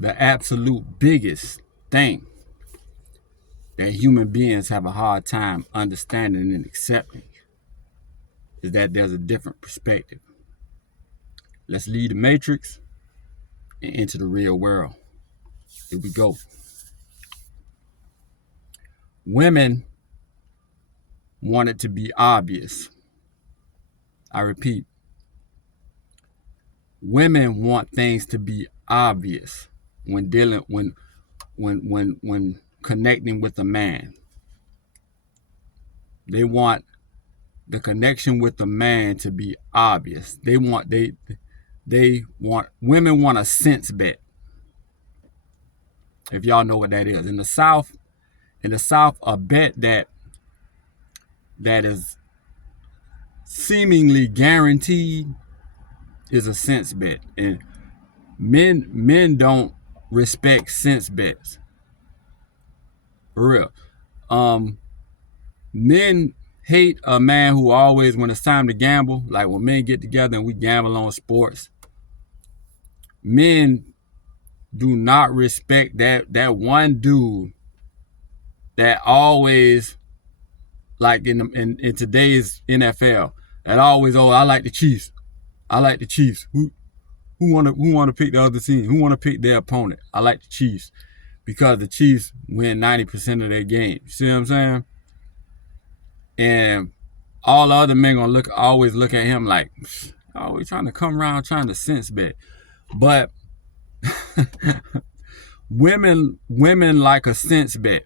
the absolute biggest thing that human beings have a hard time understanding and accepting is that there's a different perspective. Let's leave the matrix and into the real world. Here we go. Women want it to be obvious. I repeat, women want things to be obvious when connecting with a man. They want the connection with the man to be obvious. Women want a sense bet. If y'all know what that is. In the South, a bet that is seemingly guaranteed is a sense bet. And men don't respect sense bets. For real. Men hate a man who always, when it's time to gamble, like when men get together and we gamble on sports, men do not respect that one dude that always, like in today's NFL, that always, I like the Chiefs. I like the Chiefs. Who want to pick the other team? Who want to pick their opponent? I like the Chiefs because the Chiefs win 90% of their games. You see what I'm saying? And all the other men gonna always look at him like, always trying to come around trying to sense bet. But women like a sense bet,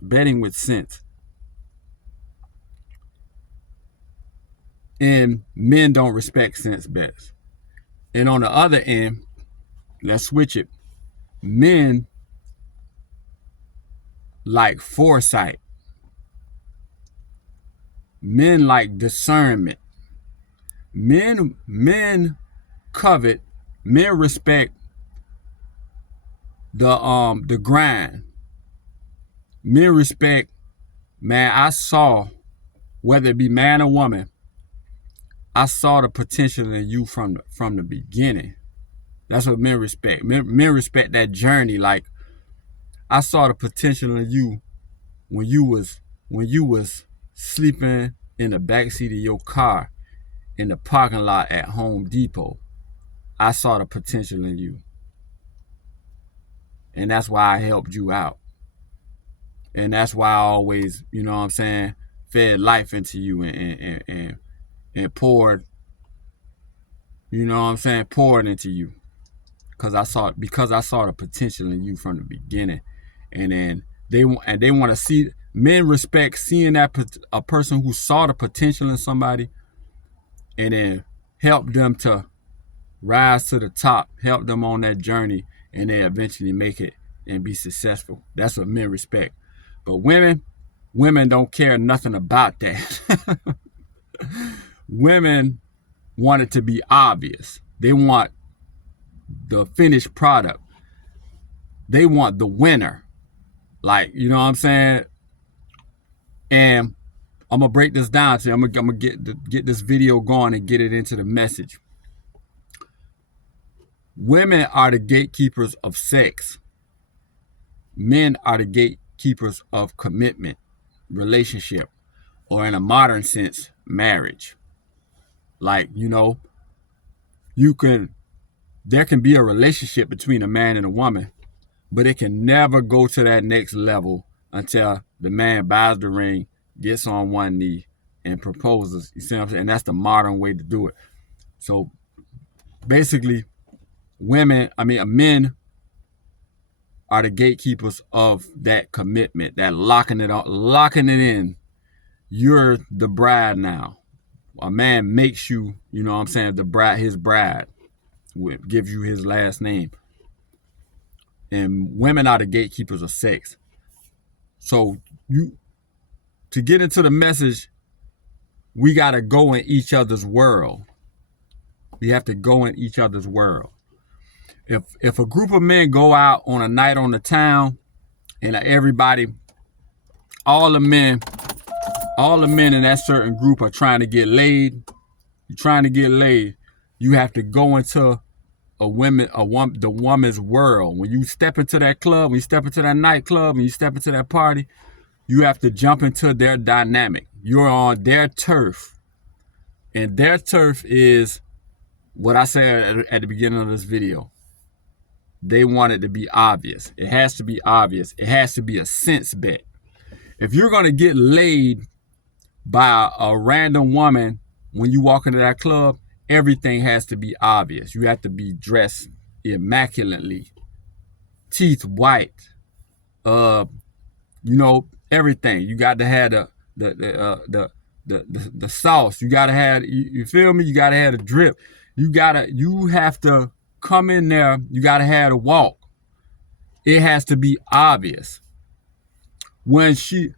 betting with sense. And men don't respect sense bets. And on the other end, let's switch it. Men like foresight. Men like discernment. Men respect the grind. Men respect, man, I saw, whether it be man or woman, I saw the potential in you from the beginning. That's what men respect. Men respect that journey. Like, I saw the potential in you when you was sleeping in the backseat of your car in the parking lot at Home Depot. I saw the potential in you. And that's why I helped you out. And that's why I always, you know what I'm saying, fed life into you and poured, you know what I'm saying, poured into you. Because I saw the potential in you from the beginning. And then they want to see, men respect seeing that a person who saw the potential in somebody and then help them to rise to the top, help them on that journey, and they eventually make it and be successful. That's what men respect. But women don't care nothing about that. Women want it to be obvious. They want the finished product. They want the winner. Like, you know what I'm saying? And I'm gonna break this down to you. I'm gonna get this video going and get it into the message. Women are the gatekeepers of sex. Men are the gatekeepers of commitment, relationship, or in a modern sense, marriage. Like, you know, there can be a relationship between a man and a woman, but it can never go to that next level until the man buys the ring, gets on one knee, and proposes. You see what I'm saying? And that's the modern way to do it. So basically, men are the gatekeepers of that commitment, that locking it in. You're the bride now. A man makes you, you know what I'm saying, his bride, gives you his last name. And women are the gatekeepers of sex. So to get into the message, we got to go in each other's world. We have to go in each other's world. If a group of men go out on a night on the town and all the men in that certain group are trying to get laid, you're trying to get laid, you have to go into the woman's world. When you step into that club, when you step into that nightclub, when you step into that party, you have to jump into their dynamic. You're on their turf. And their turf is what I said at the beginning of this video. They want it to be obvious. It has to be obvious. It has to be a sense bet. If you're going to get laid by a random woman when you walk into that club, everything has to be obvious. You have to be dressed immaculately, teeth white, everything. You got to have the sauce. You got to have, you feel me? You got to have the drip. You have to come in there. You got to have the walk. It has to be obvious. When she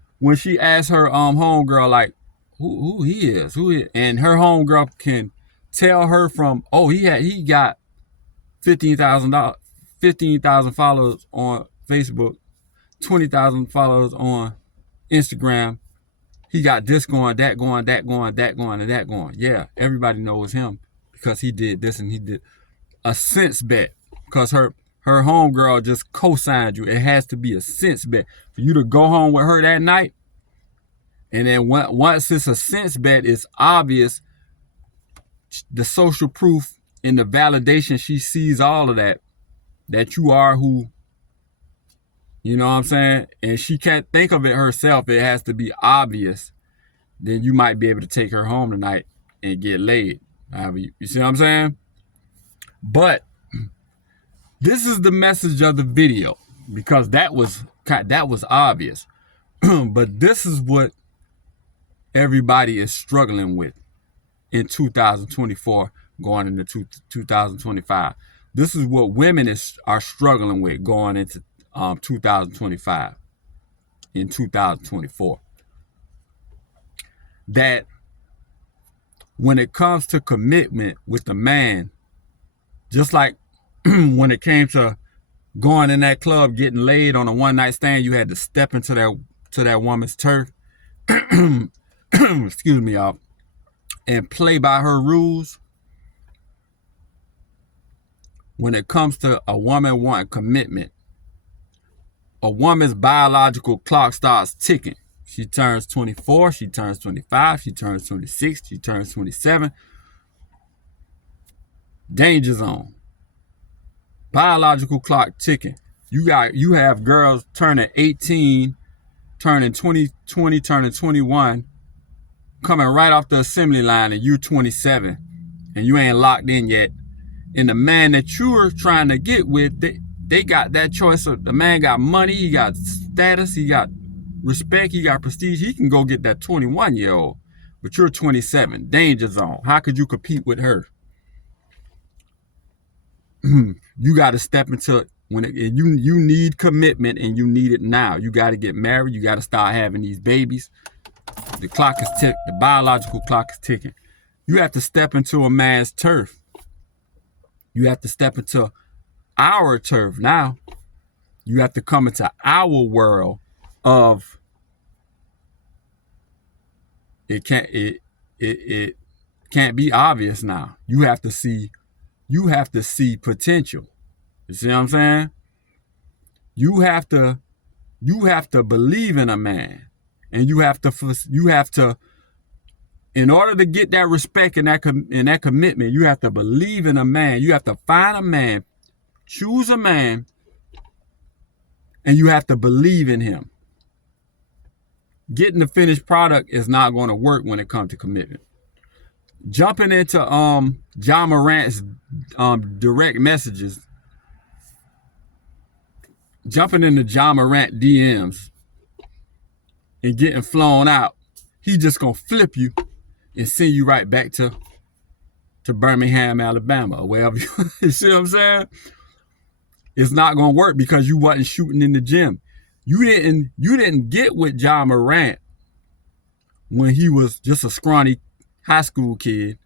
asks her homegirl, like, who he is, and her homegirl can tell her from, oh, he got 15,000 followers on Facebook, 20,000 followers on Instagram. He got this going, that going, that going, that going, and that going. Yeah, everybody knows him because he did this and he did a sense bet because her homegirl just co-signed you. It has to be a sense bet for you to go home with her that night. And then once it's a sense bet, it's obvious. The social proof and the validation, she sees all of that you are who, you know what I'm saying? And she can't think of it herself. It has to be obvious. Then you might be able to take her home tonight and get laid. You see what I'm saying? But this is the message of the video because that was obvious. But this is what everybody is struggling with in 2024 going into 2025. This is what women are struggling with going into 2025 in 2024. That when it comes to commitment with the man, just like when it came to going in that club, getting laid on a one-night stand, you had to step into that woman's turf. Excuse me, y'all. And play by her rules. When it comes to a woman wanting commitment, a woman's biological clock starts ticking. She turns 24, she turns 25, she turns 26, she turns 27. Danger zone. Biological clock ticking. You have girls turning 18, turning 20, turning 21, coming right off the assembly line, and you're 27 and you ain't locked in yet. And the man that you're trying to get with, they got that choice of, the man got money, he got status, he got respect, he got prestige. He can go get that 21-year-old, but you're 27. Danger zone. How could you compete with her? You got to step into it you need commitment, and you need it now. You got to get married. You got to start having these babies. The clock is ticking. The biological clock is ticking. You have to step into a man's turf. You have to step into our turf now. You have to come into our world of it can't be obvious now. You have to see potential. You see what I'm saying? You have to believe in a man, and you have to in order to get that respect and that commitment, you have to believe in a man. You have to find a man, choose a man, and you have to believe in him. Getting the finished product is not going to work when it comes to commitment. Jumping into Ja Morant's direct messages, jumping into Ja Morant DMs and getting flown out, he just gonna flip you and send you right back to Birmingham, Alabama, or wherever you see what I'm saying? It's not gonna work because you wasn't shooting in the gym. You didn't get with Ja Morant when he was just a scrawny high school kid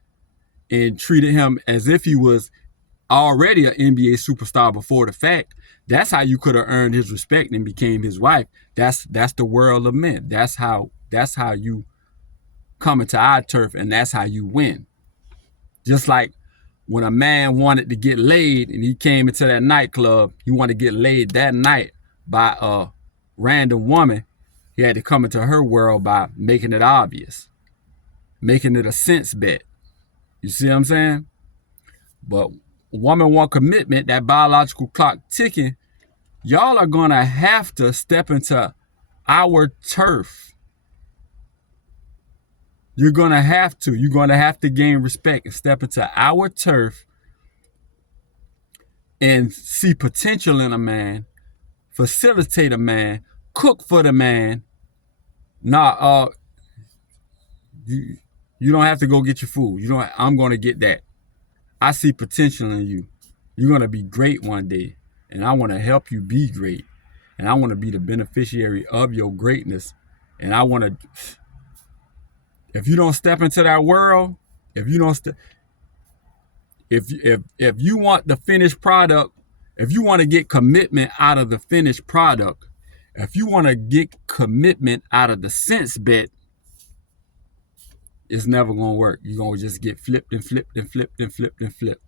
and treated him as if he was already an NBA superstar before the fact. That's how you could have earned his respect and became his wife. That's the world of men. That's how you come into our turf, and that's how you win. Just like when a man wanted to get laid and he came into that nightclub, he wanted to get laid that night by a random woman, he had to come into her world by making it obvious, making it a sense bet. You see what I'm saying? But woman want commitment, that biological clock ticking, y'all are going to have to step into our turf. You're going to have to. You're going to have to gain respect and step into our turf and see potential in a man, facilitate a man, cook for the man. Nah, you don't have to go get your food. I'm going to get that. I see potential in you. You're going to be great one day, and I want to help you be great, and I want to be the beneficiary of your greatness, and I want to. If you don't step into that world, if you want the finished product, if you want to get commitment out of the finished product, if you want to get commitment out of the sense bet, it's never going to work. You're going to just get flipped and flipped and flipped and flipped and flipped.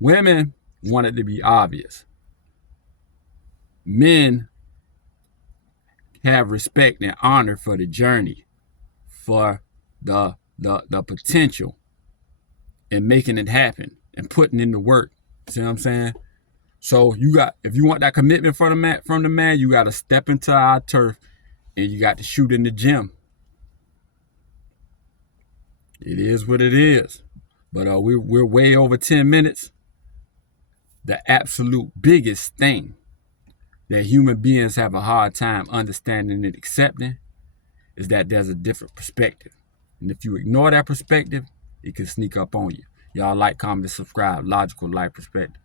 Women want it to be obvious. Men have respect and honor for the journey, for the potential, and making it happen and putting in the work. See what I'm saying? So if you want that commitment from the man, you got to step into our turf, and you got to shoot in the gym. It is what it is. But we're way over 10 minutes. The absolute biggest thing that human beings have a hard time understanding and accepting is that there's a different perspective. And if you ignore that perspective, it can sneak up on you. Y'all like, comment, and subscribe. Logical Life Perspective.